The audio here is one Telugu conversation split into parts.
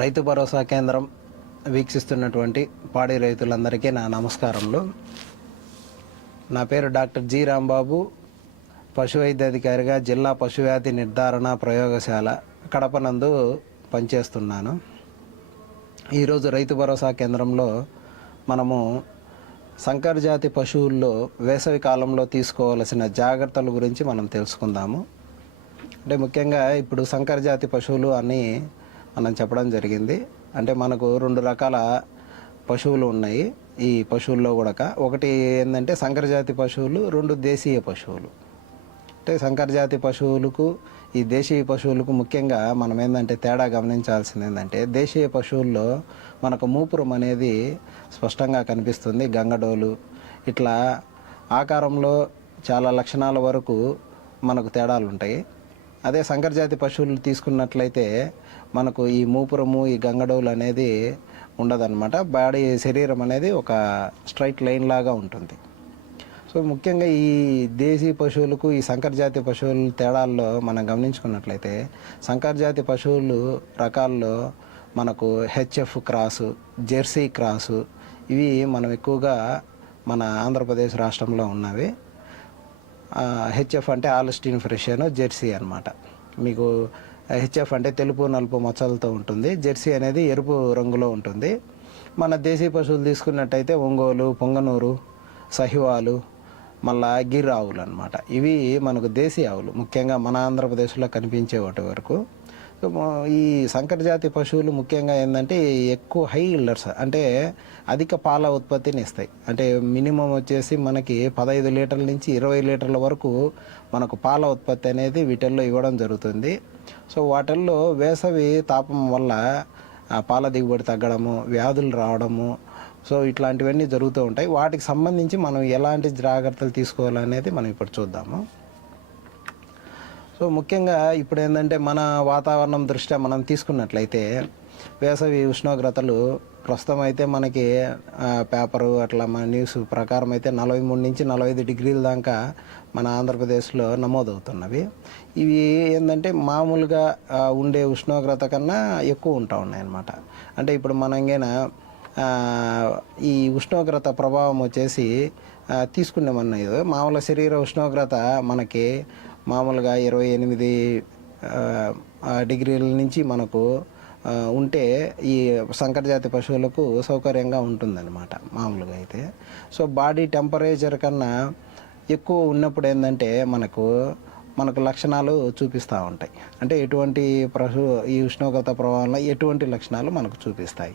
రైతు భరోసా కేంద్రం వీక్షిస్తున్నటువంటి పాడి రైతులందరికీ నా నమస్కారములు. నా పేరు డాక్టర్ జి రాంబాబు. పశు వైద్యాధికారిగా జిల్లా పశువ్యాధి నిర్ధారణ ప్రయోగశాల కడపనందు పనిచేస్తున్నాను. ఈరోజు రైతు భరోసా కేంద్రంలో మనము సంకర జాతి పశువుల్లో వేసవి కాలంలో తీసుకోవలసిన జాగ్రత్తల గురించి మనం తెలుసుకుందాము. అంటే ముఖ్యంగా ఇప్పుడు సంకర జాతి పశువులు అని మనం చెప్పడం జరిగింది. అంటే మనకు రెండు రకాల పశువులు ఉన్నాయి. ఈ పశువుల్లో కూడా ఒకటి ఏంటంటే సంకరజాతి పశువులు రెండు దేశీయ పశువులు. అంటే సంకరజాతి పశువులకు ఈ దేశీయ పశువులకు ముఖ్యంగా మనం ఏంటంటే తేడా గమనించాల్సింది ఏంటంటే దేశీయ పశువుల్లో మనకు మూపురం అనేది స్పష్టంగా కనిపిస్తుంది. గంగడోలు ఇట్లా ఆకారంలో చాలా లక్షణాల వరకు మనకు తేడాలు ఉంటాయి అదే సంకరజాతి పశువులు తీసుకున్నట్లయితే మనకు ఈ మూపురము ఈ గంగడోలు అనేది ఉండదన్నమాట. బాడీ శరీరం అనేది ఒక స్ట్రైట్ లైన్ లాగా ఉంటుంది. సో ముఖ్యంగా ఈ దేశీ పశువులకు ఈ సంకర జాతి పశువుల తేడాల్లో మనం గమనించుకున్నట్లయితే సంకర జాతి పశువులు రకాల్లో మనకు హెచ్ఎఫ్ క్రాసు జెర్సీ క్రాసు ఇవి మనం ఎక్కువగా మన ఆంధ్రప్రదేశ్ రాష్ట్రంలో ఉన్నవి. హెచ్ఎఫ్ అంటే ఆలస్టీన్ ఫ్రెషన్ జెర్సీ అనమాట మీకు హెచ్ఎఫ్ అంటే తెలుపు నలుపు మచ్చలతో ఉంటుంది. జెర్సీ అనేది ఎరుపు రంగులో ఉంటుంది. మన దేశీ పశువులు తీసుకున్నట్టయితే ఒంగోలు పొంగనూరు సహివాలు మళ్ళా గిర్ ఆవులు అనమాట ఇవి మనకు దేశీ ఆవులు. ముఖ్యంగా మన ఆంధ్రప్రదేశ్లో కనిపించే వాటి వరకు. ఈ సంకరజాతి పశువులు ముఖ్యంగా ఏంటంటే ఎక్కువ హై ఇల్లర్స్ అంటే అధిక పాల ఉత్పత్తిని ఇస్తాయి. అంటే మినిమం వచ్చేసి మనకి పదహైదు లీటర్ల నుంచి ఇరవై లీటర్ల వరకు మనకు పాల ఉత్పత్తి అనేది వీటిల్లో ఇవ్వడం జరుగుతుంది. సో వాటిల్లో వేసవి తాపం వల్ల ఆ పాల దిగుబడి తగ్గడము వ్యాధులు రావడము సో ఇట్లాంటివన్నీ జరుగుతూ ఉంటాయి. వాటికి సంబంధించి మనం ఎలాంటి జాగ్రత్తలు తీసుకోవాలనేది మనం ఇప్పుడు చూద్దాము. సో ముఖ్యంగా ఇప్పుడు ఏంటంటే మన వాతావరణం దృష్ట్యా మనం తీసుకున్నట్లయితే వేసవి ఉష్ణోగ్రతలు ప్రస్తుతం అయితే మనకి పేపరు అట్లా మన న్యూస్ ప్రకారం అయితే నలభై మూడు నుంచి నలభై ఐదు డిగ్రీల దాకా మన ఆంధ్రప్రదేశ్లో నమోదవుతున్నవి. ఇవి ఏంటంటే మామూలుగా ఉండే ఉష్ణోగ్రత కన్నా ఎక్కువ ఉంటా ఉన్నాయన్నమాట. అంటే ఇప్పుడు మనంగైనా ఈ ఉష్ణోగ్రత ప్రభావం వచ్చేసి ఆ, ఇది మామూలు శరీర ఉష్ణోగ్రత మనకి మామూలుగా ఇరవై ఎనిమిది డిగ్రీల నుంచి మనకు ఉంటే ఈ సంకరజాతి పశువులకు సౌకర్యంగా ఉంటుందన్నమాట మామూలుగా అయితే. సో బాడీ టెంపరేచర్ కన్నా ఎక్కువ ఉన్నప్పుడు ఏంటంటే మనకు మనకు లక్షణాలు చూపిస్తూ ఉంటాయి. అంటే ఎటువంటి పశు ఈ ఉష్ణోగ్రత ప్రభావంలో ఎటువంటి లక్షణాలు మనకు చూపిస్తాయి.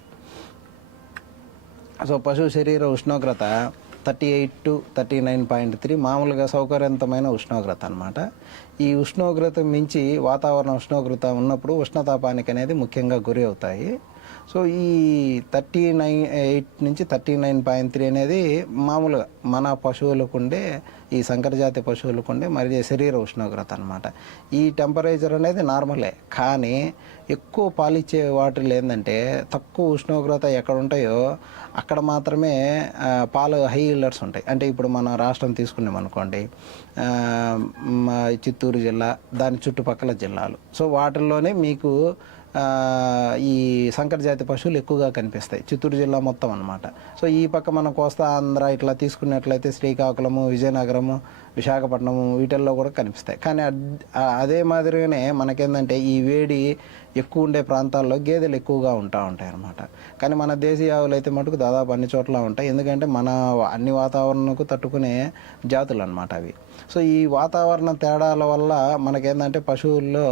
సో పశువు శరీర ఉష్ణోగ్రత thirty eight to thirty nine point three మామూలుగా సౌకర్యవంతమైన ఉష్ణోగ్రత అనమాట ఈ ఉష్ణోగ్రత మించి వాతావరణ ఉష్ణోగ్రత ఉన్నప్పుడు ఉష్ణతాపానికి అనేది ముఖ్యంగా గురి అవుతాయి. సో ఈ థర్టీ నైన్ ఎయిట్ నుంచి థర్టీ నైన్ పాయింట్ త్రీ అనేది మామూలుగా మన పశువులకు ఉండే ఈ సంకరజాతి పశువులకు ఉండే మరి శరీర ఉష్ణోగ్రత అనమాట ఈ టెంపరేచర్ అనేది నార్మలే కానీ ఎక్కువ పాలిచ్చే వాటిలో ఏంటంటే తక్కువ ఉష్ణోగ్రత ఎక్కడ ఉంటాయో అక్కడ మాత్రమే పాలు హై ఇల్లర్స్ ఉంటాయి. అంటే ఇప్పుడు మన రాష్ట్రం తీసుకున్నాం అనుకోండి చిత్తూరు జిల్లా దాని చుట్టుపక్కల జిల్లాలు. సో వాటిల్లోనే మీకు ఈ సంకర జాతి పశువులు ఎక్కువగా కనిపిస్తాయి చిత్తూరు జిల్లా మొత్తం అనమాట సో ఈ పక్క మన కోస్తా ఆంధ్ర ఇట్లా తీసుకున్నట్లయితే శ్రీకాకుళము విజయనగరము విశాఖపట్నము వీటిల్లో కూడా కనిపిస్తాయి. కానీ అదే మాదిరిగానే మనకేందంటే ఈ వేడి ఎక్కువ ఉండే ప్రాంతాల్లో గేదెలు ఎక్కువగా ఉంటా ఉంటాయి అనమాట కానీ మన దేశీయ ఆవులు అయితే మటుకు దాదాపు అన్ని చోట్ల ఉంటాయి. ఎందుకంటే మన అన్ని వాతావరణకు తట్టుకునే జాతులు అనమాట అవి. సో ఈ వాతావరణ తేడాల వల్ల మనకేందంటే పశువుల్లో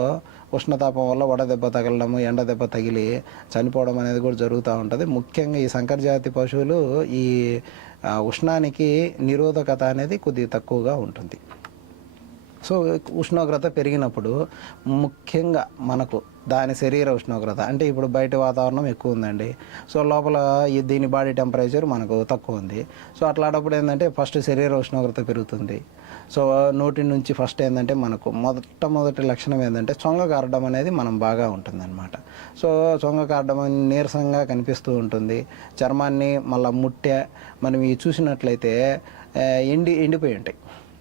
ఉష్ణతాపం వల్ల వడదెబ్బ తగలడము ఎండ దెబ్బ తగిలి చనిపోవడం అనేది కూడా జరుగుతూ ఉంటుంది. ముఖ్యంగా ఈ సంకరజాతి పశువులు ఈ ఉష్ణానికి నిరోధకత అనేది కొద్దిగా తక్కువగా ఉంటుంది. సో ఉష్ణోగ్రత పెరిగినప్పుడు ముఖ్యంగా మనకు దాని శరీర ఉష్ణోగ్రత అంటే ఇప్పుడు బయట వాతావరణం ఎక్కువ ఉందండి. సో లోపల ఈ- దీని బాడీ టెంపరేచర్ మనకు తక్కువ ఉంది. సో అట్లాంటప్పుడు ఏంటంటే ఫస్ట్ శరీర ఉష్ణోగ్రత పెరుగుతుంది. సో నోటి నుంచి ఫస్ట్ ఏంటంటే మనకు మొట్టమొదటి లక్షణం ఏంటంటే చొంగ కారడం అనేది మనం బాగా ఉంటుందన్నమాట. సో చొంగ కారడం నీరసంగా కనిపిస్తూ ఉంటుంది. చర్మాన్ని మళ్ళీ ముట్టె మనం ఇవి చూసినట్లయితే ఎండి ఎండిపోయి ఉంటాయి.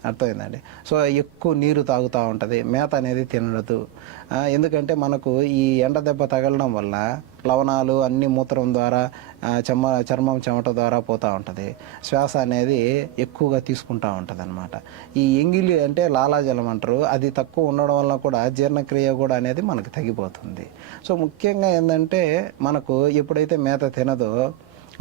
అర్థమైందండి. సో ఎక్కువ నీరు తాగుతూ ఉంటుంది. మేత అనేది తినడదు. ఎందుకంటే మనకు ఈ ఎండ దెబ్బ తగలడం వల్ల లవణాలు అన్ని మూత్రం ద్వారా చర్మ చర్మం చెమట ద్వారా పోతూ ఉంటుంది. శ్వాస అనేది ఎక్కువగా తీసుకుంటూ ఉంటుంది అనమాట ఈ ఎంగిలి అంటే లాలాజలం అంటారు. అది తక్కువ ఉండడం వల్ల కూడా జీర్ణక్రియ కూడా అనేది మనకు తగ్గిపోతుంది. సో ముఖ్యంగా ఏంటంటే మనకు ఎప్పుడైతే మేత తినదో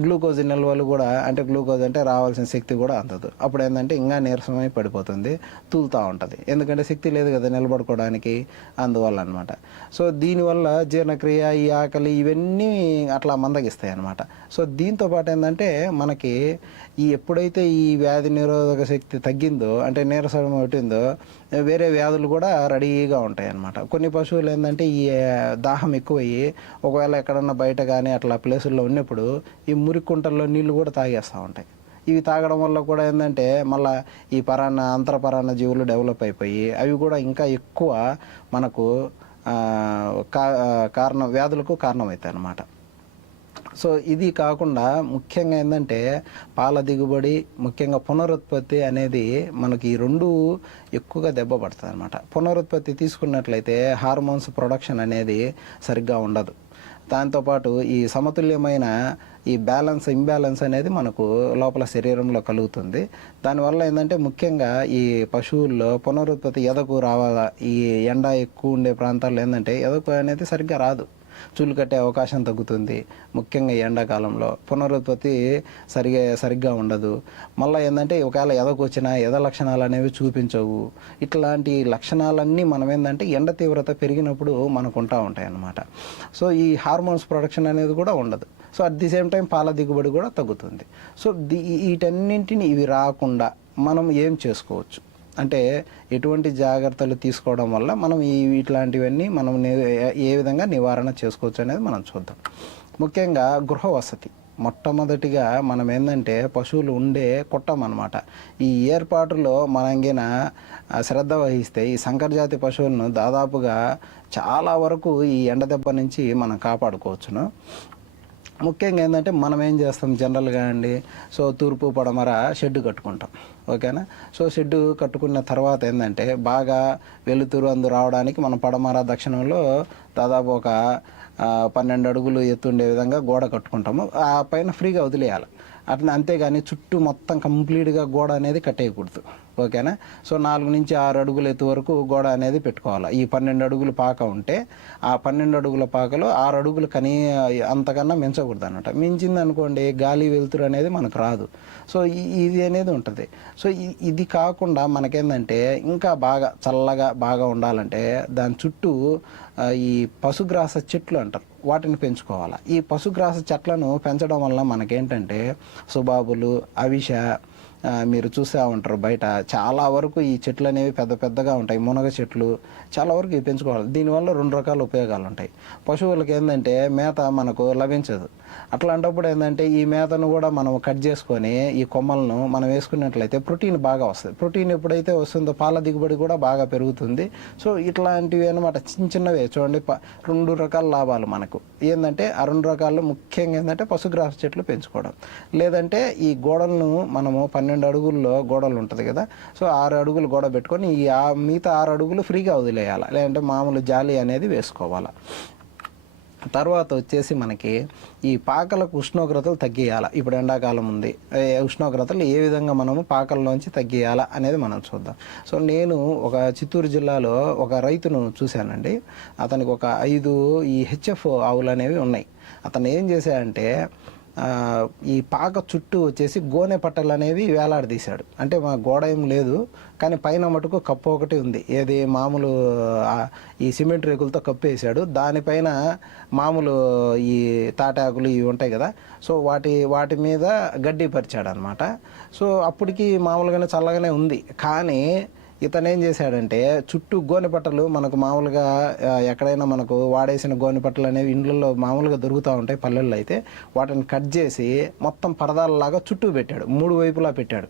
గ్లూకోజ్ నిల్వలు కూడా అంటే గ్లూకోజ్ అంటే రావాల్సిన శక్తి కూడా అందదు. అప్పుడు ఏంటంటే ఇంకా నీరసమై పడిపోతుంది తూలుతూ ఉంటుంది. ఎందుకంటే శక్తి లేదు కదా నిలబడుకోవడానికి అందువల్ల అనమాట సో దీనివల్ల జీర్ణక్రియ ఈ ఆకలి ఇవన్నీ అట్లా మందగిస్తాయి అనమాట సో దీంతో పాటు ఏంటంటే మనకి ఈ ఎప్పుడైతే ఈ వ్యాధి నిరోధక శక్తి తగ్గిందో అంటే నీరసం పెట్టిందో వేరే వ్యాధులు కూడా రెడీగా ఉంటాయి అన్నమాట కొన్ని పశువులు ఏంటంటే ఈ దాహం ఎక్కువయ్యి ఒకవేళ ఎక్కడన్నా బయట కానీ అట్లా ప్లేసుల్లో ఉన్నప్పుడు ఈ మురికుంటల్లో నీళ్ళు కూడా తాగేస్తూ ఉంటాయి. ఇవి తాగడం వల్ల కూడా ఏంటంటే మళ్ళా ఈ పరాన్న అంతరపరాన్న జీవులు డెవలప్ అయిపోయి అవి కూడా ఇంకా ఎక్కువ మనకు కా- కారణం వ్యాధులకు కారణమవుతాయి అన్నమాట సో ఇది కాకుండా ముఖ్యంగా ఏంటంటే పాల దిగుబడి ముఖ్యంగా పునరుత్పత్తి అనేది మనకి ఈ రెండు ఎక్కువగా దెబ్బ పడుతుంది అనమాట పునరుత్పత్తి తీసుకున్నట్లయితే హార్మోన్స్ ప్రొడక్షన్ అనేది సరిగ్గా ఉండదు. దాంతోపాటు ఈ సమతుల్యమైన ఈ బ్యాలెన్స్ ఇంబ్యాలెన్స్ అనేది మనకు లోపల శరీరంలో కలుగుతుంది. దానివల్ల ఏంటంటే ముఖ్యంగా ఈ పశువుల్లో పునరుత్పత్తి ఎదకు రావాలా? ఈ ఎండ ఎక్కువ ఉండే ప్రాంతాల్లో ఏంటంటే ఎదకు అనేది సరిగ్గా రాదు. చుళ్ళు కట్టే అవకాశం తగ్గుతుంది. ముఖ్యంగా ఈ ఎండాకాలంలో పునరుత్పత్తి సరిగా సరిగ్గా ఉండదు. మళ్ళీ ఏంటంటే ఒకవేళ ఎదకొచ్చిన ఎద లక్షణాలు అనేవి చూపించవు. ఇట్లాంటి లక్షణాలన్నీ మనం ఏంటంటే ఎండ తీవ్రత పెరిగినప్పుడు మనకు ఉంటా ఉంటాయి అన్నమాట సో ఈ హార్మోన్స్ ప్రొడక్షన్ అనేది కూడా ఉండదు. So at the same time పాల దిగుబడి కూడా తగ్గుతుంది. సో ది వీటన్నింటిని ఇవి రాకుండా మనం ఏం చేసుకోవచ్చు? అంటే ఎటువంటి జాగ్రత్తలు తీసుకోవడం వల్ల మనం ఈ ఇట్లాంటివన్నీ మనం ఏ విధంగా నివారణ చేసుకోవచ్చు అనేది మనం చూద్దాం. ముఖ్యంగా గృహ వసతి. మొట్టమొదటిగా మనం ఏంటంటే పశువులు ఉండే కుట్టం అనమాట ఈ ఏర్పాటులో మనంగిన శ్రద్ధ వహిస్తే ఈ సంకరజాతి పశువులను దాదాపుగా చాలా వరకు ఈ ఎండ దెబ్బ నుంచి మనం కాపాడుకోవచ్చును. ముఖ్యంగా ఏంటంటే మనం ఏం చేస్తాం జనరల్గా అండి సో తూర్పు పడమర షెడ్ కట్టుకుంటాం. ఓకేనా? సో షెడ్ కట్టుకున్న తర్వాత ఏంటంటే బాగా వెలుతురు అందు రావడానికి మన పడమర దక్షిణంలో దాదాపు ఒక పన్నెండు అడుగులు ఎత్తుండే విధంగా గోడ కట్టుకుంటాము. ఆ పైన ఫ్రీగా వదిలేయాలి. అట్లా అంతేగాని చుట్టూ మొత్తం కంప్లీట్గా గోడ అనేది కట్టేయకూడదు. ఓకేనా? సో నాలుగు నుంచి ఆరు అడుగుల ఎత్తు వరకు గోడ అనేది పెట్టుకోవాలి. ఈ పన్నెండు అడుగుల పాక ఉంటే ఆ పన్నెండు అడుగుల పాకలో ఆరు అడుగులు కనీ అంతకన్నా మించకూడదు అనమాట మించింది అనుకోండి గాలి వెలుతురు అనేది మనకు రాదు. సో ఈ- ఇది అనేది ఉంటుంది. సో ఇది కాకుండా మనకేందంటే ఇంకా బాగా చల్లగా బాగా ఉండాలంటే దాని చుట్టూ ఈ పశుగ్రాస చెట్లు అంటారు. వాటిని పెంచుకోవాలి. ఈ పశుగ్రాస చెట్లను పెంచడం వల్ల మనకేంటంటే సుబాబులు అవిష మీరు చూసే ఉంటారు బయట. చాలా వరకు ఈ చెట్లు అనేవి పెద్ద పెద్దగా ఉంటాయి. మునగ చెట్లు చాలా వరకు పెంచుకోవాలి. దీనివల్ల రెండు రకాల ఉపయోగాలు ఉంటాయి పశువులకు ఏంటంటే మేత మనకు లభించదు. అట్లాంటప్పుడు ఏంటంటే ఈ మేతను కూడా మనం కట్ చేసుకొని ఈ కొమ్మలను మనం వేసుకున్నట్లయితే ప్రోటీన్ బాగా వస్తుంది. ప్రోటీన్ ఎప్పుడైతే వస్తుందో పాల దిగుబడి కూడా బాగా పెరుగుతుంది. సో ఇట్లాంటివి అనమాట చిన్న చిన్నవే. చూడండి రెండు రకాల లాభాలు మనకు. ఏంటంటే ఆ రెండు రకాలు ముఖ్యంగా ఏంటంటే పశుగ్రాస చెట్లు పెంచుకోవడం. లేదంటే ఈ గోడలను మనము పన్నెండు అడుగుల్లో గోడలు ఉంటుంది కదా. సో ఆరు అడుగులు గోడ పెట్టుకొని ఈ ఆ మిగతా ఆరు అడుగులు ఫ్రీగా వేయాలి లేదంటే మామూలు జాలి అనేది వేసుకోవాలి? తర్వాత వచ్చేసి మనకి ఈ పాకలకు ఉష్ణోగ్రతలు తగ్గియాలి? ఇప్పుడు ఎండాకాలం ఉంది. ఉష్ణోగ్రతలు ఏ విధంగా మనము పాకల్లోంచి తగ్గియాలా అనేది మనం చూద్దాం. సో నేను ఒక చిత్తూరు జిల్లాలో ఒక రైతును చూశానండి. అతనికి ఒక ఐదు ఈ హెచ్ఎఫ్ ఆవులు అనేవి ఉన్నాయి. అతను ఏం చేశాడంటే ఈ పాక చుట్టూ వచ్చేసి గోనె పట్టలు అనేవి వేలాడదీశాడు. అంటే మా గోడ ఏం లేదు కానీ పైన మటుకు కప్పు ఒకటి ఉంది. ఏది మామూలు ఈ సిమెంట్ రేకులతో కప్పు వేసాడు దానిపైన మామూలు ఈ తాటాకులు ఇవి ఉంటాయి కదా సో వాటి వాటి మీద గడ్డి పరిచాడు అనమాట సో అప్పటికి మామూలుగానే చల్లగానే ఉంది. కానీ ఇతను ఏం చేశాడంటే చుట్టూ గోనె పట్టలు మనకు మామూలుగా ఎక్కడైనా మనకు వాడేసిన గోనెపట్టలు అనేవి ఇండ్లలో మామూలుగా దొరుకుతూ ఉంటాయి పల్లెల్లో అయితే. వాటిని కట్ చేసి మొత్తం పరదాలలాగా చుట్టూ పెట్టాడు. మూడు వైపులా పెట్టాడు.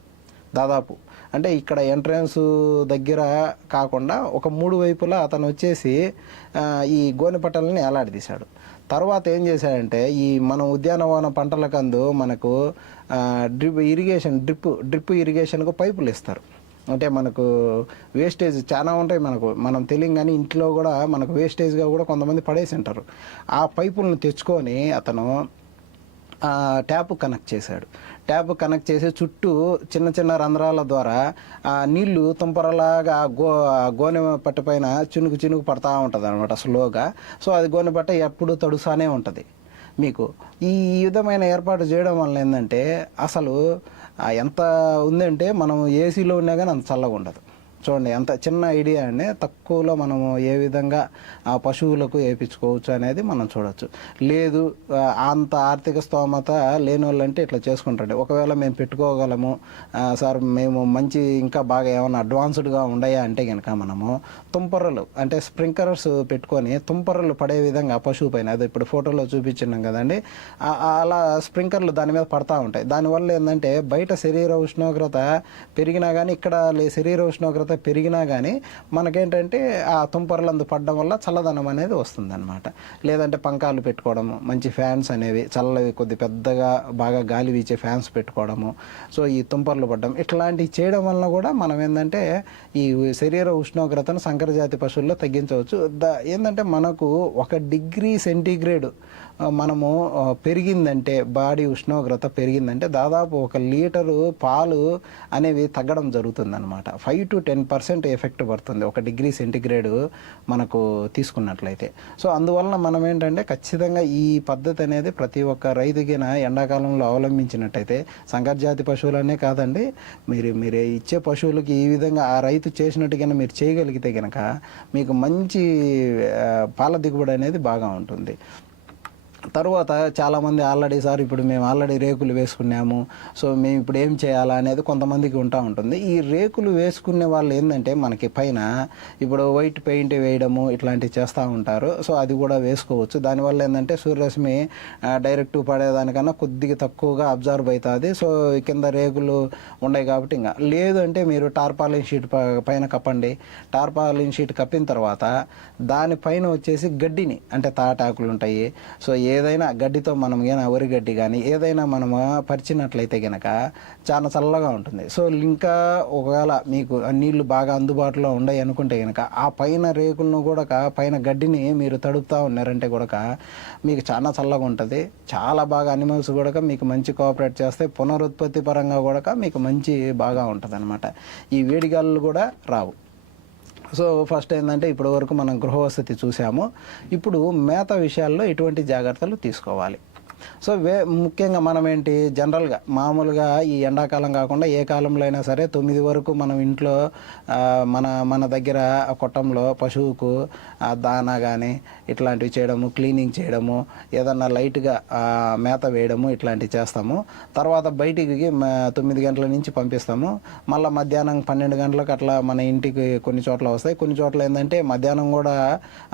దాదాపు. అంటే ఇక్కడ ఎంట్రన్స్ దగ్గర కాకుండా ఒక మూడు వైపులా అతను వచ్చేసి ఈ గోనె పట్టలని తర్వాత ఏం చేశాడంటే ఈ మన ఉద్యానవన పంటలకందు మనకు డ్రిప్ ఇరిగేషన్ డ్రిప్ డ్రిప్ ఇరిగేషన్కు పైపులు ఇస్తారు. అంటే మనకు వేస్టేజ్ చాలా ఉంటాయి మనకు. మనం తెలియం కానీ ఇంట్లో కూడా మనకు వేస్టేజ్గా కూడా కొంతమంది పడేసి ఉంటారు. ఆ పైపులను తెచ్చుకొని అతను ఆ ట్యాప్ కనెక్ట్ చేశాడు. ట్యాప్ కనెక్ట్ చేసి చుట్టూ చిన్న చిన్న రంధ్రాల ద్వారా ఆ నీళ్ళు తుంపరలాగా ఆ గో ఆ గోనె పట్ట పైన చినుకు చినుకు పడతా ఉంటుంది అనమాట స్లోగా. సో అది గోనె పట్ట ఎప్పుడు తడుసానే ఉంటుంది. మీకు ఈ విధమైన ఏర్పాటు చేయడం వల్ల ఏంటంటే అసలు ఎంత ఉందంటే మనం ఏసీలో ఉన్నా కానీ అంత చల్లగా ఉండదు చూడండి ఎంత చిన్న ఐడియా అండి. తక్కువలో మనము ఏ విధంగా ఆ పశువులకు వేయించుకోవచ్చు అనేది మనం చూడవచ్చు లేదు అంత ఆర్థిక స్తోమత లేని వాళ్ళంటే ఇట్లా చేసుకుంటారండి. ఒకవేళ మేము పెట్టుకోగలము సార్ మేము మంచి ఇంకా బాగా ఏమైనా అడ్వాన్స్డ్గా ఉండయా అంటే కనుక మనము తుంపరలు అంటే స్ప్రింక్లర్స్ పెట్టుకొని తుంపరలు పడే విధంగా పశువు పైన అది ఇప్పుడు ఫోటోలో చూపించినాం కదండి అలా స్ప్రింక్లర్లు దాని మీద పడతా ఉంటాయి. దానివల్ల ఏంటంటే బయట శరీర ఉష్ణోగ్రత పెరిగినా కానీ ఇక్కడ శరీర ఉష్ణోగ్రత పెరిగినా కానీ మనకేంటంటే ఆ తుంపరలందు పడడం వల్ల చల్లదనం అనేది వస్తుంది అనమాట లేదంటే పంకాలు పెట్టుకోవడము మంచి ఫ్యాన్స్ అనేవి చల్లవి కొద్ది పెద్దగా బాగా గాలి వీచే ఫ్యాన్స్ పెట్టుకోవడము సో ఈ తుంపర్లు పడడం ఇట్లాంటివి చేయడం వలన కూడా మనం ఏంటంటే ఈ శరీర ఉష్ణోగ్రతను సంకరజాతి పశువుల్లో తగ్గించవచ్చు. ద ఏంటంటే మనకు ఒక డిగ్రీ సెంటీగ్రేడ్ మనము పెరిగిందంటే బాడీ ఉష్ణోగ్రత పెరిగిందంటే దాదాపు ఒక లీటరు పాలు అనేవి తగ్గడం జరుగుతుందన్నమాట. Five to ten percent effect పడుతుంది ఒక డిగ్రీ సెంటిగ్రేడ్ మనకు తీసుకున్నట్లయితే. సో అందువలన మనం ఏంటంటే ఖచ్చితంగా ఈ పద్ధతి అనేది ప్రతి ఒక్క రైతుకిన ఎండాకాలంలో అవలంబించినట్టయితే సంకరజాతి పశువులనే కాదండి మీరు మీరు ఇచ్చే పశువులకి ఈ విధంగా ఆ రైతు చేసినట్టుగా మీరు చేయగలిగితే కనుక మీకు మంచి పాల దిగుబడి అనేది బాగా ఉంటుంది. తర్వాత చాలామంది ఆల్రెడీ సార్ ఇప్పుడు మేము ఆల్రెడీ రేకులు వేసుకున్నాము. సో మేము ఇప్పుడు ఏం చేయాలా అనేది కొంతమందికి ఉంటా ఉంటుంది. ఈ రేకులు వేసుకునే వాళ్ళు ఏంటంటే మనకి పైన ఇప్పుడు వైట్ పెయింట్ వేయడము ఇట్లాంటివి చేస్తూ ఉంటారు. సో అది కూడా వేసుకోవచ్చు. దానివల్ల ఏంటంటే సూర్యరశ్మి డైరెక్ట్ పడేదానికన్నా కొద్దిగా తక్కువగా అబ్జర్వ్ అవుతుంది సో కింద రేకులు ఉన్నాయి కాబట్టి ఇంకా. లేదు అంటే మీరు టార్పాలిన్ షీట్ ప- పైన కప్పండి. టార్పాలిన్ షీట్ కప్పిన తర్వాత దానిపైన వచ్చేసి గడ్డిని అంటే తాటాకులు ఉంటాయి. సో ఏదైనా గడ్డితో మనం ఏమైనా వరి గడ్డి కానీ ఏదైనా మనం పరిచినట్లయితే గనక చాలా చల్లగా ఉంటుంది. సో ఇంకా ఒకవేళ మీకు నీళ్ళు బాగా అందుబాటులో ఉన్నాయి అనుకుంటే గనక ఆ పైన రేకులను కూడా పైన గడ్డిని మీరు తడుపుతూ ఉన్నారంటే కూడా మీకు చాలా చల్లగా ఉంటుంది. చాలా బాగా అనిమల్స్ కూడా మీకు మంచి కోఆపరేట్ చేస్తే పునరుత్పత్తి పరంగా కూడా మీకు మంచి బాగా ఉంటుంది ఈ వేడిగాళ్ళు కూడా రావు. సో ఫస్ట్ ఏంటంటే ఇప్పటి వరకు మనం గృహవసతి చూసాము ఇప్పుడు మేత విషయాల్లో ఎటువంటి జాగ్రత్తలు తీసుకోవాలి. సో వే ముఖ్యంగా మనం ఏంటి జనరల్గా మామూలుగా ఈ ఎండాకాలం కాకుండా ఏ కాలంలో అయినా సరే తొమ్మిది వరకు మనం ఇంట్లో మన మన దగ్గర కొట్టంలో పశువుకు దానా కానీ ఇట్లాంటివి చేయడము క్లీనింగ్ చేయడము ఏదన్నా లైట్గా మేత వేయడము ఇట్లాంటివి చేస్తాము. తర్వాత బయటికి తొమ్మిది గంటల నుంచి పంపిస్తాము. మళ్ళీ మధ్యాహ్నం పన్నెండు గంటలకు అట్లా మన ఇంటికి కొన్ని చోట్ల వస్తాయి. కొన్ని చోట్ల ఏంటంటే మధ్యాహ్నం కూడా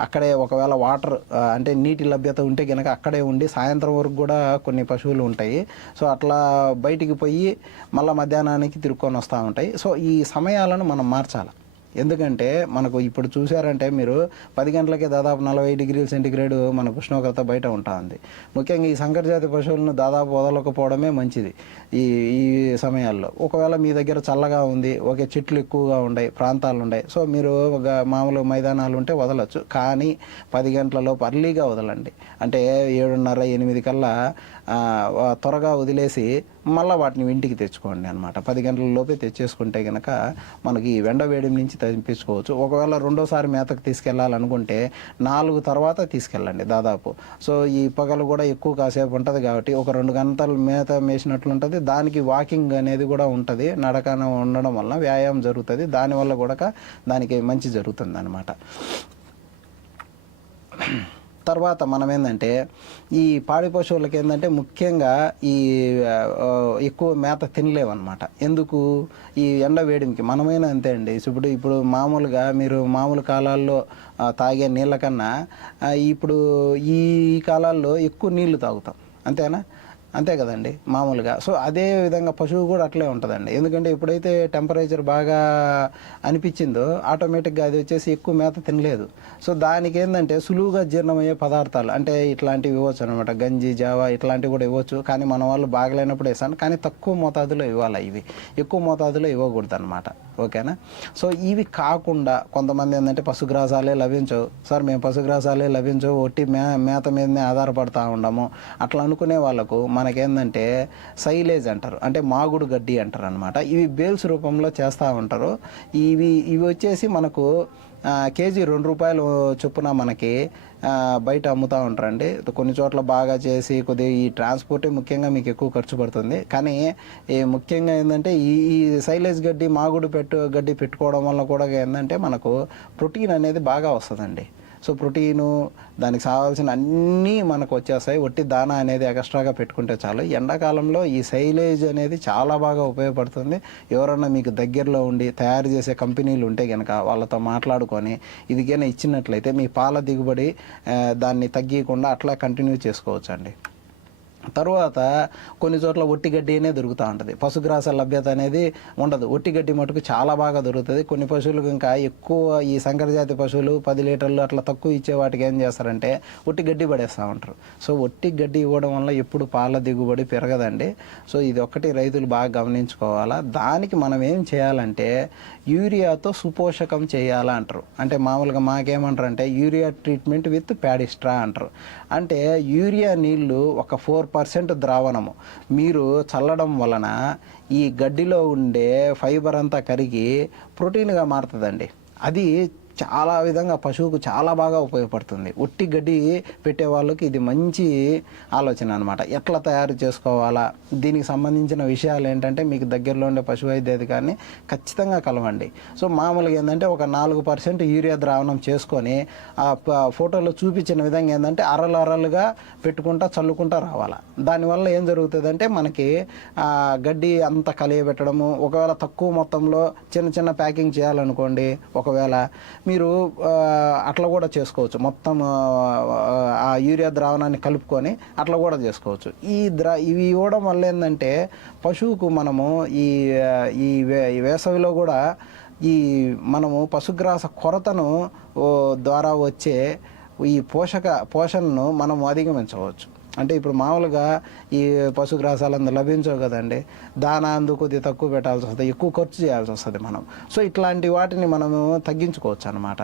అక్కడే ఒకవేళ వాటర్ అంటే నీటి లభ్యత ఉంటే కనుక అక్కడే ఉండి సాయంత్రం వరకు కూడా కొన్ని పశువులు ఉంటాయి. సో అట్లా బయటికి పోయి మళ్ళీ మధ్యాహ్నానికి తిరుక్కొని వస్తూ ఉంటాయి. సో ఈ సమయాలను మనం మార్చాలి. ఎందుకంటే మనకు ఇప్పుడు చూసారంటే మీరు పది గంటలకే దాదాపు నలభై డిగ్రీల సెంటిగ్రేడ్ మనకు ఉష్ణోగ్రత బయట ఉంటుంది. ముఖ్యంగా ఈ సంకరజాతి పశువులను దాదాపు వదలకపోవడమే మంచిది ఈ ఈ సమయాల్లో. ఒకవేళ మీ దగ్గర చల్లగా ఉంది ఒకే చెట్లు ఎక్కువగా ఉన్నాయి ప్రాంతాలు ఉన్నాయి సో మీరు ఒక మామూలు మైదానాలు ఉంటే వదలొచ్చు. కానీ పది గంటలలో పర్లీగా వదలండి. అంటే ఏడున్నర ఎనిమిది కల్లా త్వరగా వదిలేసి మళ్ళీ వాటిని ఇంటికి తెచ్చుకోండి అనమాట పది గంటల లోపే తెచ్చేసుకుంటే కనుక మనకి వెండ వేడి నుంచి తెప్పించుకోవచ్చు. ఒకవేళ రెండోసారి మేతకు తీసుకెళ్ళాలనుకుంటే నాలుగు తర్వాత తీసుకెళ్ళండి దాదాపు. సో ఈ పగలు కూడా ఎక్కువ కాసేపు ఉంటుంది కాబట్టి ఒక రెండు గంటలు మేత మేసినట్లు ఉంటుంది. దానికి వాకింగ్ అనేది కూడా ఉంటుంది. నడకన ఉండడం వల్ల వ్యాయామం జరుగుతుంది. దానివల్ల కూడా దానికి మంచి జరుగుతుంది అనమాట తర్వాత మనం ఏంటంటే ఈ పాడి పశువులకి ఏంటంటే ముఖ్యంగా ఈ ఎక్కువ మేత తినలేవన్నమాట. ఎందుకు? ఈ ఎండ వేడిమికి. మనమైనా అంతే అండి. ఇప్పుడు ఇప్పుడు మామూలుగా మీరు మామూలు కాలాల్లో తాగే నీళ్ళ కన్నా ఇప్పుడు ఈ కాలాల్లో ఎక్కువ నీళ్ళు తాగుతాం. అంతేనా? అంతే కదండి మామూలుగా. సో అదే విధంగా పశువు కూడా అట్లే ఉంటుందండి. ఎందుకంటే ఎప్పుడైతే టెంపరేచర్ బాగా అనిపించిందో ఆటోమేటిక్గా అది వచ్చేసి ఎక్కువ మేత తినలేదు. సో దానికి ఏంటంటే సులువుగా జీర్ణమయ్యే పదార్థాలు అంటే ఇట్లాంటివి ఇవ్వచ్చు అనమాట గంజి జావా ఇట్లాంటివి కూడా ఇవ్వచ్చు. కానీ మన వాళ్ళు బాగలేనప్పుడు వేసాను కానీ తక్కువ మోతాదులో ఇవ్వాలి ఇవి. ఎక్కువ మోతాదులో ఇవ్వకూడదు అనమాట ఓకేనా? సో ఇవి కాకుండా కొంతమంది ఏంటంటే పశుగ్రాసాలే లభించవు. సార్ మేము పశుగ్రాసాలే లభించవు. ఒట్టి మే మేత మీదనే ఆధారపడతా ఉండము. అట్లా అనుకునే వాళ్ళకు మన మనకేందంటే సైలేజ్ అంటారు. అంటే మాగుడు గడ్డి అంటారు అనమాట ఇవి బేల్స్ రూపంలో చేస్తూ ఉంటారు. ఇవి ఇవి వచ్చేసి మనకు కేజీ రెండు రూపాయలు చొప్పున మనకి బయట అమ్ముతూ ఉంటారండి. కొన్ని చోట్ల బాగా చేసి కొద్దిగా ఈ ట్రాన్స్పోర్టే ముఖ్యంగా మీకు ఎక్కువ ఖర్చు పడుతుంది. కానీ ఈ ముఖ్యంగా ఏంటంటే ఈ ఈ సైలేజ్ గడ్డి మాగుడు పెట్టు గడ్డి పెట్టుకోవడం వల్ల కూడా ఏంటంటే మనకు ప్రోటీన్ అనేది బాగా వస్తుందండి. సో ప్రోటీను దానికి కావాల్సిన అన్నీ మనకు వచ్చేస్తాయి. ఒట్టి దానా అనేది ఎక్స్ట్రాగా పెట్టుకుంటే చాలు. ఎండాకాలంలో ఈ సైలేజ్ అనేది చాలా బాగా ఉపయోగపడుతుంది. ఎవరన్నా మీకు దగ్గరలో ఉండి తయారు చేసే కంపెనీలు ఉంటే కనుక వాళ్ళతో మాట్లాడుకొని ఇదిగైనా ఇచ్చినట్లయితే మీ పాల దిగుబడి దాన్ని తగ్గకుండా అట్లా కంటిన్యూ చేసుకోవచ్చు అండి తర్వాత కొన్ని చోట్ల ఒట్టి గడ్డినే దొరుకుతూ ఉంటుంది. పశుగ్రాస లభ్యత అనేది ఉండదు. ఒట్టి గడ్డి మటుకు చాలా బాగా దొరుకుతుంది. కొన్ని పశువులకు ఇంకా ఎక్కువ ఈ సంకరజాతి పశువులు పది లీటర్లు అట్లా తక్కువ ఇచ్చే వాటికి ఏం చేస్తారంటే ఒట్టి గడ్డి పడేస్తూ ఉంటారు. సో ఒట్టి గడ్డి ఇవ్వడం వల్ల ఎప్పుడు పాల దిగుబడి పెరగదండి. సో ఇది ఒక్కటి రైతులు బాగా గమనించుకోవాలా. దానికి మనం ఏం చేయాలంటే యూరియాతో సుపోషకం చేయాలా అంటారు. అంటే మామూలుగా మాకేమంటారు అంటే యూరియా ట్రీట్మెంట్ విత్ ప్యాడిస్ట్రా అంటారు. అంటే యూరియా నీళ్ళు ఒక ఫోర్ పర్సెంట్ ద్రావణము. మీరు చల్లడం వలన ఈ గడ్డిలో ఉండే ఫైబర్ అంతా కరిగి ప్రోటీన్గా మారుతుందండి. అది చాలా విధంగా పశువుకు చాలా బాగా ఉపయోగపడుతుంది. ఒట్టి గడ్డి పెట్టే వాళ్ళకి ఇది మంచి ఆలోచన అనమాట ఎట్లా తయారు చేసుకోవాలా? దీనికి సంబంధించిన విషయాలు ఏంటంటే మీకు దగ్గరలో ఉండే పశు వైద్యాధికారిని ఖచ్చితంగా కలవండి. సో మామూలుగా ఏంటంటే ఒక నాలుగు పర్సెంట్ యూరియా ద్రావణం చేసుకొని ఆ ఫోటోలో చూపించిన విధంగా ఏంటంటే అరలు అరలుగా పెట్టుకుంటా చల్లుకుంటా రావాలా. దానివల్ల ఏం జరుగుతుందంటే మనకి గడ్డి అంతా కలియబెట్టడము ఒకవేళ తక్కువ మొత్తంలో చిన్న చిన్న ప్యాకింగ్ చేయాలనుకోండి ఒకవేళ మీరు అట్లా కూడా చేసుకోవచ్చు. మొత్తం ఆ, యూరియా ద్రావణాన్ని కలుపుకొని అట్లా కూడా చేసుకోవచ్చు. ఈ ద్రా ఇవి ఇవ్వడం వల్ల ఏంటంటే పశువుకు మనము ఈ ఈ వే- ఈ వేసవిలో కూడా ఈ మనము పశుగ్రాస కొరతను ద్వారా వచ్చే ఈ పోషక పోషణను మనం అధిగమించవచ్చు. అంటే ఇప్పుడు మామూలుగా ఈ పశుగ్రాసాలు అందులో లభించవు కదండి. దానా అందుకు కొద్దిగా తక్కువ పెట్టాల్సి వస్తుంది ఎక్కువ ఖర్చు చేయాల్సి వస్తుంది మనం. సో ఇట్లాంటి వాటిని మనము తగ్గించుకోవచ్చు అనమాట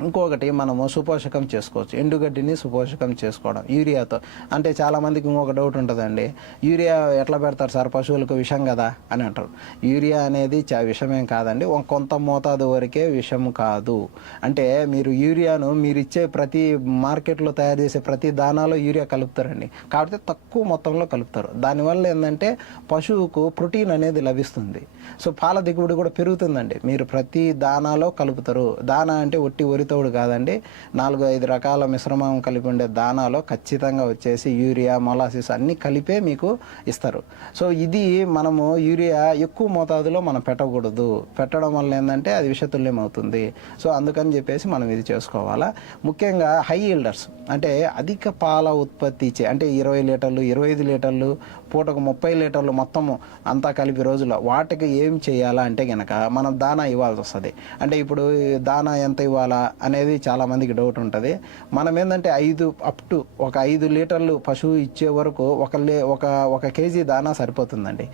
ఇంకొకటి మనము సుపోషకం చేసుకోవచ్చు. ఎండుగడ్డిని సుపోషకం చేసుకోవడం. యూరియాతో. అంటే చాలామందికి ఇంకొక డౌట్ ఉంటుందండి. యూరియా ఎట్లా పెడతారు సార్? పశువులకు విషం కదా అని అంటారు. యూరియా అనేది చా విషమేం కాదండి. కొంత మోతాదు వరకే విషం కాదు. అంటే మీరు యూరియాను మీరు ఇచ్చే ప్రతి మార్కెట్లో తయారు చేసే ప్రతి దానాలో యూరియా కలుపుతారండి. కాబట్టి తక్కువ మొత్తంలో కలుపుతారు. దానివల్ల ఏంటంటే పశువుకు ప్రోటీన్ అనేది లభిస్తుంది. సో పాల దిగుబడి కూడా పెరుగుతుందండి. మీరు ప్రతి దానాలో కలుపుతారు. దానా అంటే ఒట్టి తోడు కాదండి. నాలుగు ఐదు రకాల మిశ్రమం కలిపి ఉండే దానాలో ఖచ్చితంగా వచ్చేసి యూరియా మొలాసిస్ అన్నీ కలిపే మీకు ఇస్తారు. సో ఇది మనము యూరియా ఎక్కువ మోతాదులో మనం పెట్టకూడదు. పెట్టడం వల్ల ఏంటంటే అది విషతుల్యం అవుతుంది. సో అందుకని చెప్పేసి మనం ఇది చేసుకోవాలా. ముఖ్యంగా హై ఈల్డర్స్ అంటే అధిక పాల ఉత్పత్తి ఇచ్చే అంటే ఇరవై లీటర్లు ఇరవై ఐదు లీటర్లు పూటకు ముప్పై లీటర్లు మొత్తము అంతా కలిపి రోజుల్లో వాటికి ఏం చేయాలా అంటే గనక మనం దానా ఇవ్వాల్సి వస్తుంది. అంటే ఇప్పుడు దానా ఎంత ఇవ్వాలా అనేది చాలామందికి డౌట్ ఉంటుంది. మనం ఏంటంటే ఐదు అప్ టు ఒక ఐదు లీటర్లు పశువు ఇచ్చే వరకు ఒక లే ఒక ఒక కేజీ దానా సరిపోతుందండి.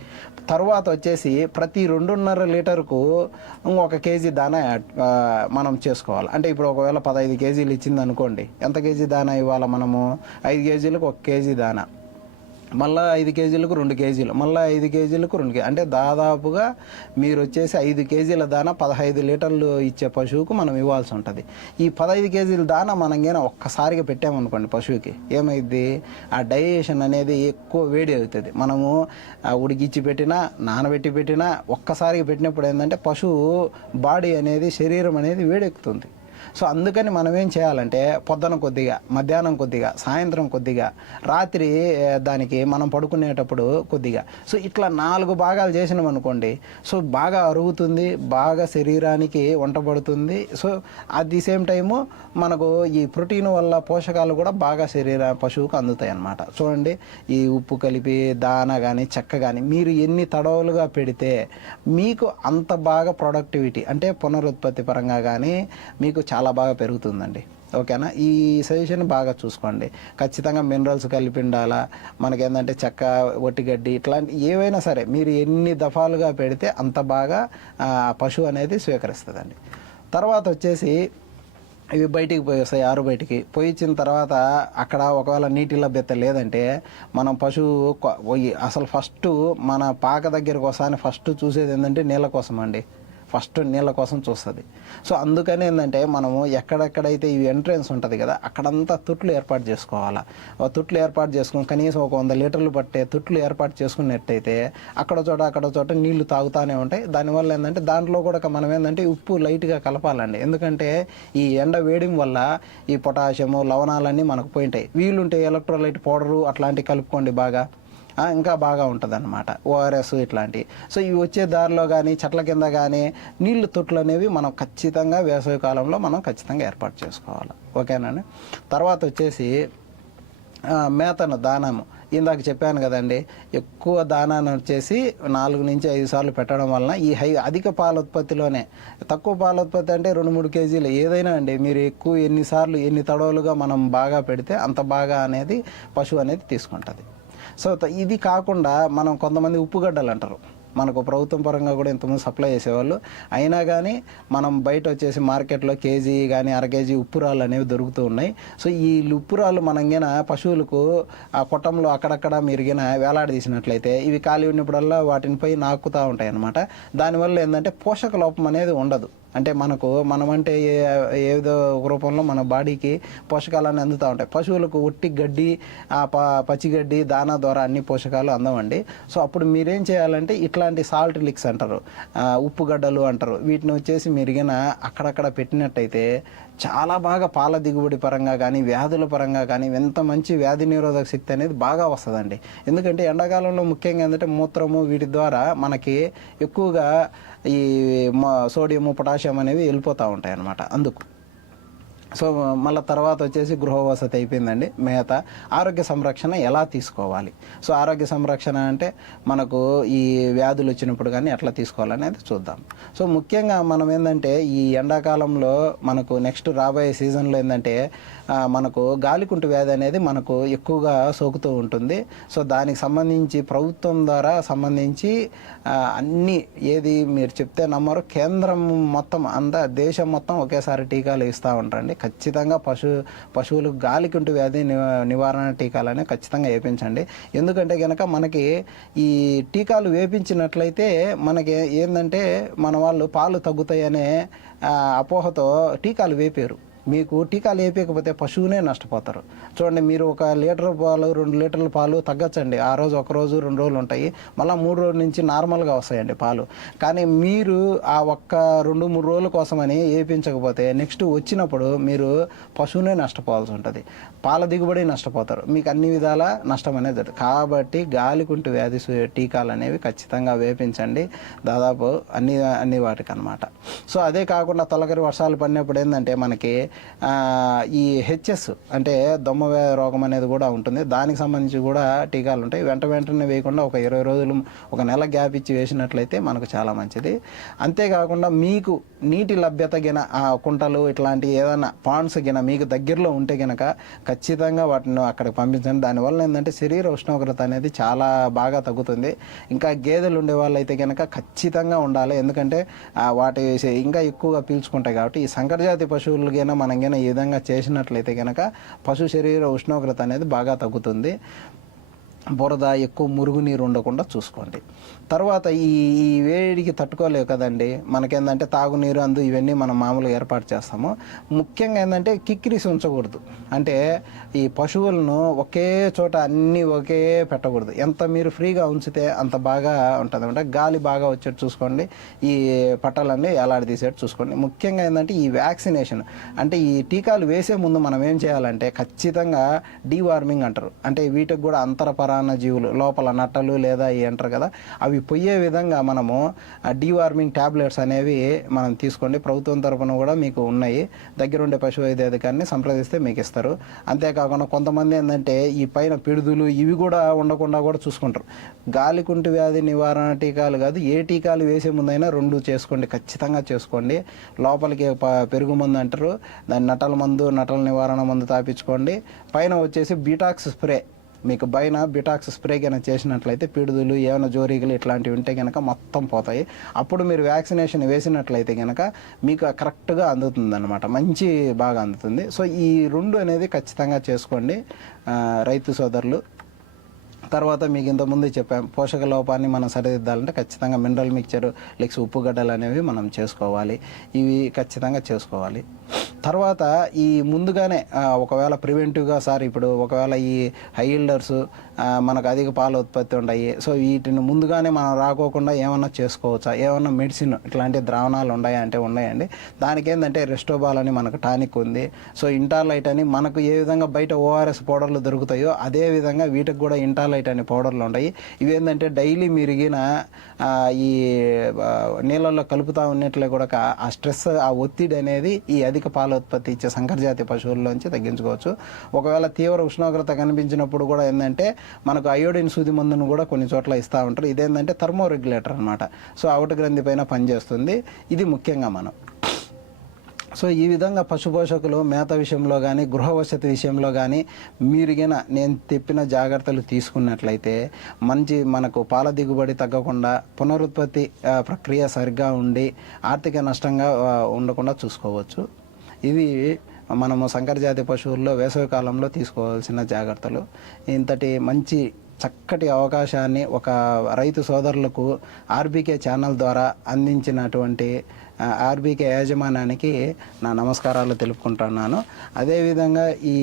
తర్వాత వచ్చేసి ప్రతి రెండున్నర లీటర్కు ఒక కేజీ దానా మనం చేసుకోవాలి. అంటే ఇప్పుడు ఒకవేళ పదహైదు కేజీలు ఇచ్చింది అనుకోండి ఎంత కేజీ దానా ఇవ్వాలి మనము? ఐదు కేజీలకు ఒక కేజీ దానా. మళ్ళీ ఐదు కేజీలకు రెండు కేజీలు మళ్ళీ ఐదు కేజీలకు రెండు కేజీ అంటే దాదాపుగా మీరు వచ్చేసి ఐదు కేజీల దానా పదహైదు లీటర్లు ఇచ్చే పశువుకు మనం ఇవ్వాల్సి ఉంటుంది. ఈ పదహైదు కేజీల దానా మనం కానీ ఒక్కసారిగా పెట్టామనుకోండి పశువుకి ఏమైంది ఆ డైజెషన్ అనేది ఎక్కువ వేడి అవుతుంది. మనము ఆ ఉడికిచ్చి పెట్టినా నానబెట్టి పెట్టినా ఒక్కసారిగా పెట్టినప్పుడు ఏంటంటే పశువు బాడీ అనేది శరీరం అనేది వేడెక్కుతుంది. సో అందుకని మనం ఏం చేయాలంటే పొద్దున కొద్దిగా మధ్యాహ్నం కొద్దిగా సాయంత్రం కొద్దిగా రాత్రి దానికి మనం పడుకునేటప్పుడు కొద్దిగా. సో ఇట్లా నాలుగు భాగాలు చేసినాం అనుకోండి సో బాగా అరుగుతుంది బాగా శరీరానికి వంటబడుతుంది so at the same time మనకు ఈ ప్రోటీన్ వల్ల పోషకాలు కూడా బాగా శరీర పశువుకు అందుతాయి అన్నమాట చూడండి ఈ ఉప్పు కలిపి దాన కానీ చెక్క కానీ మీరు ఎన్ని తడవలుగా పెడితే మీకు అంత బాగా ప్రొడక్టివిటీ అంటే పునరుత్పత్తి పరంగా కానీ మీకు చాలా బాగా పెరుగుతుందండి. ఓకేనా? ఈ సజెషన్ బాగా చూసుకోండి. ఖచ్చితంగా మినరల్స్ కలిపి ఉండాలా? మనకి ఏంటంటే చెక్క ఒట్టిగడ్డి ఇట్లాంటి ఏవైనా సరే మీరు ఎన్ని దఫాలుగా పెడితే అంత బాగా పశువు అనేది స్వీకరిస్తుందండి. తర్వాత వచ్చేసి ఇవి బయటికి పోయి వస్తాయి ఆరు బయటికి. పోయించిన తర్వాత అక్కడ ఒకవేళ నీటి లభ్యత లేదంటే మనం పశువు అసలు ఫస్ట్ మన పాక దగ్గరకు వస్తాను ఫస్ట్ చూసేది ఏంటంటే నీళ్ళ కోసం అండి ఫస్ట్ నీళ్ళ కోసం చూస్తుంది. సో అందుకని ఏంటంటే మనము ఎక్కడెక్కడైతే ఈ ఎంట్రెన్స్ ఉంటుంది కదా అక్కడంతా తుట్లు ఏర్పాటు చేసుకోవాలా. ఆ తుట్లు ఏర్పాటు చేసుకుని కనీసం ఒక వంద లీటర్లు పట్టే తుట్లు ఏర్పాటు చేసుకున్నట్టయితే అక్కడ చోట అక్కడ చోట నీళ్ళు తాగుతానే ఉంటాయి. దానివల్ల ఏంటంటే దాంట్లో కూడా మనం ఏంటంటే ఉప్పు లైట్గా కలపాలండి. ఎందుకంటే ఈ ఎండ వేయడం వల్ల ఈ పొటాషియము లవణాలన్నీ మనకు పోయింటాయి వీలుంటే ఎలక్ట్రోలైట్ పౌడరు అట్లాంటివి కలుపుకోండి బాగా. ఇంకా బాగా ఉంటుంది అనమాట ఓఆర్ఎస్ ఇట్లాంటివి సో ఇవి వచ్చే దారిలో కానీ చెట్ల కింద కానీ నీళ్ళు తొట్లు అనేవి మనం ఖచ్చితంగా వేసవి కాలంలో మనం ఖచ్చితంగా ఏర్పాటు చేసుకోవాలి. ఓకేనండి? తర్వాత వచ్చేసి మేతను దానము. ఇందాక చెప్పాను కదండి ఎక్కువ దానాన్ని వచ్చేసి నాలుగు నుంచి ఐదు సార్లు పెట్టడం వలన ఈ హై అధిక పాల ఉత్పత్తిలోనే. తక్కువ పాల ఉత్పత్తి అంటే రెండు మూడు కేజీలు. ఏదైనా అండి మీరు ఎక్కువ ఎన్నిసార్లు ఎన్ని తడవలుగా మనం బాగా పెడితే అంత బాగా అనేది పశువు అనేది తీసుకుంటుంది. సో ఇది కాకుండా మనం కొంతమంది ఉప్పుగడ్డలు అంటారు. మనకు ప్రభుత్వం పరంగా కూడా ఇంతమంది సప్లై చేసేవాళ్ళు. అయినా కానీ మనం బయట వచ్చేసి మార్కెట్లో కేజీ కానీ అర కేజీ ఉప్పురాళ్ళు అనేవి దొరుకుతూ ఉన్నాయి. సో ఈ ఉప్పురాళ్ళు మనంగిన పశువులకు ఆ కొట్టంలో అక్కడక్కడ మెరిగిన వేలాడదీసినట్లయితే ఇవి ఖాళీ ఉన్నప్పుడల్లా వాటినిపై నాకుతూ ఉంటాయి అన్నమాట దానివల్ల ఏంటంటే పోషక లోపం అనేది ఉండదు. అంటే మనకు మనం అంటే ఏ- ఏదో ఒక రూపంలో మన బాడీకి పోషకాలన్నీ అందుతూ ఉంటాయి. పశువులకు ఉట్టి గడ్డి ఆ ప పచ్చిగడ్డి దానా ద్వారా అన్ని పోషకాలు అందవండి. సో అప్పుడు మీరేం చేయాలంటే ఇట్లాంటి సాల్ట్ లిక్స్ అంటారు ఉప్పు గడ్డలు అంటారు. వీటిని వచ్చేసి మెరుగిన అక్కడక్కడ పెట్టినట్టయితే చాలా బాగా పాల దిగుబడి పరంగా కానీ వ్యాధుల పరంగా కానీ ఎంత మంచి వ్యాధి నిరోధక శక్తి అనేది బాగా వస్తుందండి. ఎందుకంటే ఎండాకాలంలో ముఖ్యంగా ఏంటంటే మూత్రము వీటి ద్వారా మనకి ఎక్కువగా ఈ సోడియము పొటాషియం అనేవి వెళ్ళిపోతూ ఉంటాయి అన్నమాట అందుకు. సో మళ్ళీ తర్వాత వచ్చేసి గృహవసతి అయిపోయిందండి. మేత ఆరోగ్య సంరక్షణ ఎలా తీసుకోవాలి? సో ఆరోగ్య సంరక్షణ అంటే మనకు ఈ వ్యాధులు వచ్చినప్పుడు కానీ ఎట్లా తీసుకోవాలనేది చూద్దాం. సో ముఖ్యంగా మనం ఏంటంటే ఈ ఎండాకాలంలో మనకు నెక్స్ట్ రాబోయే సీజన్లో ఏంటంటే మనకు గాలికుంటు వ్యాధి అనేది మనకు ఎక్కువగా సోకుతూ ఉంటుంది. సో దానికి సంబంధించి ప్రభుత్వం ద్వారా సంబంధించి అన్ని ఏది మీరు చెప్తే నమ్మరు. కేంద్రం మొత్తం అంతా దేశం మొత్తం ఒకేసారి టీకాలు ఇస్తూ ఉంటారండి. ఖచ్చితంగా పశు పశువులు గాలికుంటు వ్యాధి నివారణ టీకాలని ఖచ్చితంగా వేయించండి ఎందుకంటే కనుక మనకి ఈ టీకాలు వేపించినట్లయితే మనకి ఏంటంటే మన వాళ్ళు పాలు తగ్గుతాయనే అపోహతో టీకాలు వేపారు. మీకు టీకాలు వేయకపోతే పశువునే నష్టపోతారు. చూడండి మీరు ఒక లీటర్ పాలు రెండు లీటర్ల పాలు తగ్గచ్చండి. ఆ రోజు ఒక రోజు రెండు రోజులు ఉంటాయి. మళ్ళీ మూడు రోజుల నుంచి నార్మల్గా వస్తాయండి పాలు. కానీ మీరు ఆ ఒక్క రెండు మూడు రోజుల కోసమని వేయించకపోతే నెక్స్ట్ వచ్చినప్పుడు మీరు పశువునే నష్టపోవాల్సి ఉంటుంది. పాల దిగుబడి నష్టపోతారు. మీకు అన్ని విధాల నష్టం అనేది కాబట్టి గాలికుంటు వ్యాధి సు- టీకాలు అనేవి ఖచ్చితంగా వేపించండి. దాదాపు అన్ని అన్ని వాటికి అనమాట సో అదే కాకుండా తొలకరి వర్షాలు పడినప్పుడు ఏంటంటే మనకి ఈ హెచ్ఎస్ అంటే దొమ్మ రోగం అనేది కూడా ఉంటుంది. దానికి సంబంధించి కూడా టీకాలు ఉంటాయి. వెంట వెంటనే వేయకుండా ఒక ఇరవై రోజులు ఒక నెల గ్యాప్ ఇచ్చి వేసినట్లయితే మనకు చాలా మంచిది. అంతేకాకుండా మీకు నీటి లభ్యత గిన ఆ కుంటలు ఇట్లాంటి ఏదైనా పాండ్స్ గిన మీకు దగ్గరలో ఉంటే గనక ఖచ్చితంగా వాటిని అక్కడికి పంపించండి. దానివల్ల ఏంటంటే శరీర ఉష్ణోగ్రత అనేది చాలా బాగా తగ్గుతుంది. ఇంకా గేదెలు ఉండే వాళ్ళు అయితే కనుక ఖచ్చితంగా ఉండాలి. ఎందుకంటే వాటి ఇంకా ఎక్కువగా పీల్చుకుంటాయి కాబట్టి ఈ సంకరజాతి పశువులకైనా మనం కనుక ఈ విధంగా చేసినట్లయితే కనుక పశు శరీర ఉష్ణోగ్రత అనేది బాగా తగ్గుతుంది. బురద ఎక్కువ మురుగునీరు ఉండకుండా చూసుకోండి. తర్వాత ఈ ఈ వేడికి తట్టుకోలేవు కదండి. మనకేందంటే తాగునీరు అందు ఇవన్నీ మనం మామూలుగా ఏర్పాటు చేస్తాము. ముఖ్యంగా ఏంటంటే కిక్కిరిసి ఉంచకూడదు. అంటే ఈ పశువులను ఒకే చోట అన్నీ ఒకే పెట్టకూడదు. ఎంత మీరు ఫ్రీగా ఉంచితే అంత బాగా ఉంటుంది. అంటే గాలి బాగా వచ్చేట్టు చూసుకోండి. ఈ పట్టాలన్నీ ఎలాడదీసేట్టు చూసుకోండి. ముఖ్యంగా ఏంటంటే ఈ వ్యాక్సినేషన్. అంటే ఈ టీకాలు వేసే ముందు మనం ఏం చేయాలంటే ఖచ్చితంగా డీవార్మింగ్ అంటారు. అంటే వీటికి కూడా అంతరపరాన్న జీవులు లోపల నట్టలు లేదా ఇవి అంటారు కదా అవి పోయే విధంగా మనము డీవార్మింగ్ ట్యాబ్లెట్స్ అనేవి మనం తీసుకోండి. ప్రభుత్వం తరఫున కూడా మీకు ఉన్నాయి. దగ్గరుండే పశు వైద్య అధికారిని సంప్రదిస్తే మీకు ఇస్తారు. అంతేకాకుండా కొంతమంది ఏంటంటే ఈ పైన పిడుదులు ఇవి కూడా ఉండకుండా కూడా చూసుకుంటారు. గాలికుంటి వ్యాధి నివారణ టీకాలు కాదు ఏ టీకాలు వేసే ముందైనా రెండు చేసుకోండి. ఖచ్చితంగా చేసుకోండి. లోపలికి ప- పెరుగు మందు అంటారు. దాని నటల మందు నటల నివారణ మందు తాపించుకోండి. పైన వచ్చేసి బీటాక్స్ స్ప్రే. మీకు పైన బిటాక్స్ స్ప్రే కనుక చేసినట్లయితే పిడుదులు ఏమైనా జోరీగలు ఇట్లాంటివి ఉంటే కనుక మొత్తం పోతాయి. అప్పుడు మీరు వ్యాక్సినేషన్ వేసినట్లయితే కనుక మీకు కరెక్ట్గా అందుతుంది మంచి బాగా అందుతుంది. సో ఈ రెండు అనేది ఖచ్చితంగా చేసుకోండి రైతు సోదరులు. తర్వాత మీకు ఇంతకుముందు చెప్పాం పోషక లోపాన్ని మనం సరిదిద్దాలంటే ఖచ్చితంగా మినరల్ మిక్చర్ లెక్స్ ఉప్పు గడ్డలు అనేవి మనం చేసుకోవాలి. ఇవి ఖచ్చితంగా చేసుకోవాలి. తర్వాత ఈ ముందుగానే ఒకవేళ ప్రివెంటివ్గా సార్ ఇప్పుడు ఒకవేళ ఈ హై హీల్డర్స్ మనకు అధిక పాల ఉత్పత్తి ఉన్నాయి సో వీటిని ముందుగానే మనం రాకోకుండా ఏమన్నా చేసుకోవచ్చా? ఏమన్నా మెడిసిన్ ఇట్లాంటి ద్రావణాలు ఉన్నాయా అంటే ఉన్నాయండి. దానికి ఏంటంటే రెస్టోబాల్ అని మనకు టానిక్ ఉంది. సో ఇంటార్లైట్ అని మనకు ఏ విధంగా బయట ఓఆర్ఎస్ పౌడర్లు దొరుకుతాయో అదే విధంగా వీటికి కూడా ఇంటార్లైట్ అనే పౌడర్లు ఉన్నాయి ఇవి ఏంటంటే డైలీ మిరిగిన ఈ నీళ్ళల్లో కలుపుతా ఉన్నట్లే కూడా ఆ స్ట్రెస్ ఆ ఒత్తిడి అనేది ఈ అధిక పాల ఉత్పత్తి ఇచ్చే సంకరజాతి పశువుల్లోంచి తగ్గించుకోవచ్చు. ఒకవేళ తీవ్ర ఉష్ణోగ్రత కనిపించినప్పుడు కూడా ఏంటంటే మనకు అయోడిన్ సూది మందును కూడా కొన్ని చోట్ల ఇస్తూ ఉంటారు. ఇదేంటంటే థర్మో రెగ్యులేటర్ అనమాట సో అవుట గ్రంథి పైన పనిచేస్తుంది. ఇది ముఖ్యంగా మనం. సో ఈ విధంగా పశుపోషకులు మేత విషయంలో కానీ గృహ వసతి విషయంలో కానీ మీరుగిన నేను చెప్పిన జాగ్రత్తలు తీసుకున్నట్లయితే మంచి మనకు పాల దిగుబడి తగ్గకుండా పునరుత్పత్తి ప్రక్రియ సరిగ్గా ఉండి ఆర్థిక నష్టంగా ఉండకుండా చూసుకోవచ్చు. ఇది మనము సంకరజాతి పశువుల్లో వేసవి కాలంలో తీసుకోవాల్సిన జాగ్రత్తలు. ఇంతటి మంచి చక్కటి అవకాశాన్ని ఒక రైతు సోదరులకు ఆర్బీకే ఛానల్ ద్వారా అందించినటువంటి ఆర్బీకే యాజమాన్యానికి నా నమస్కారాలు తెలుపుకుంటున్నాను. అదేవిధంగా ఈ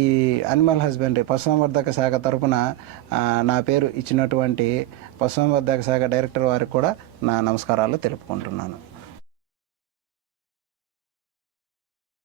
అనిమల్ హస్బెండరీ పశుసంవర్ధక శాఖ తరపున నా పేరు ఇచ్చినటువంటి పశుసంవర్ధక శాఖ డైరెక్టర్ వారికి కూడా నా నమస్కారాలు తెలుపుకుంటున్నాను.